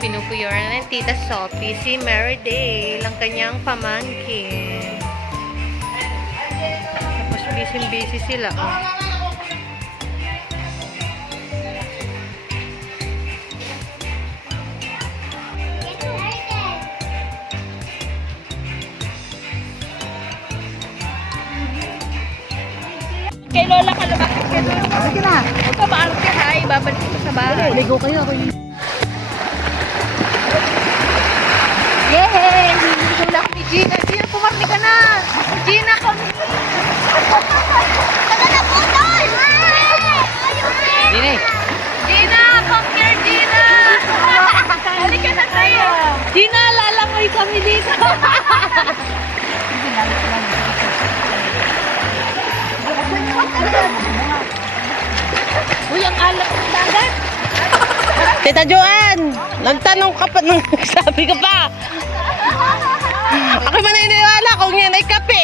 Pinupuyuran ng Tita Sophie si Merydale, ang kanyang pamangkin. Tapos busy-busy sila. Oh. Kay Lola ka lumaki ka doon. Sige na. Huwag ka maarte ha, ibabalik ko sa bahay. Ligo kayo ako. Yay! Hula ko ni Gina. Gina, pumarni ka na. Gina, kami. Ano na po doon? Dine. Gina, come here, Gina. Halika na tayo. Gina, lalangoy kami dito. Uy, ang alak ng dagat. Tita Joan, nagtanong ka pa, sabi ka pa. Ako maniniwala kung yan ay kape.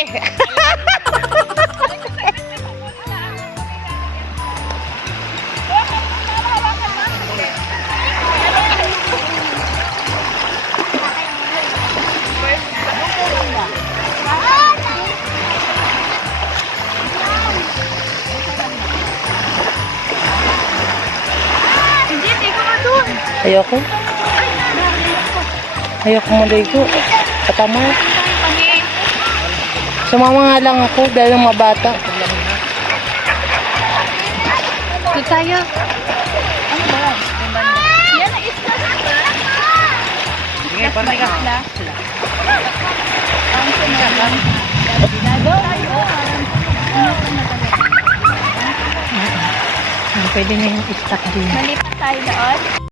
Ayoko. Ayoko maligo. Katama. Sumama nga lang ako dahil ng mga bata. Ito tayo. Ano ba? Yan ang isla. Sige, parang ka. Ang sinabi. Pwede na yung istak din. Malipat tayo doon.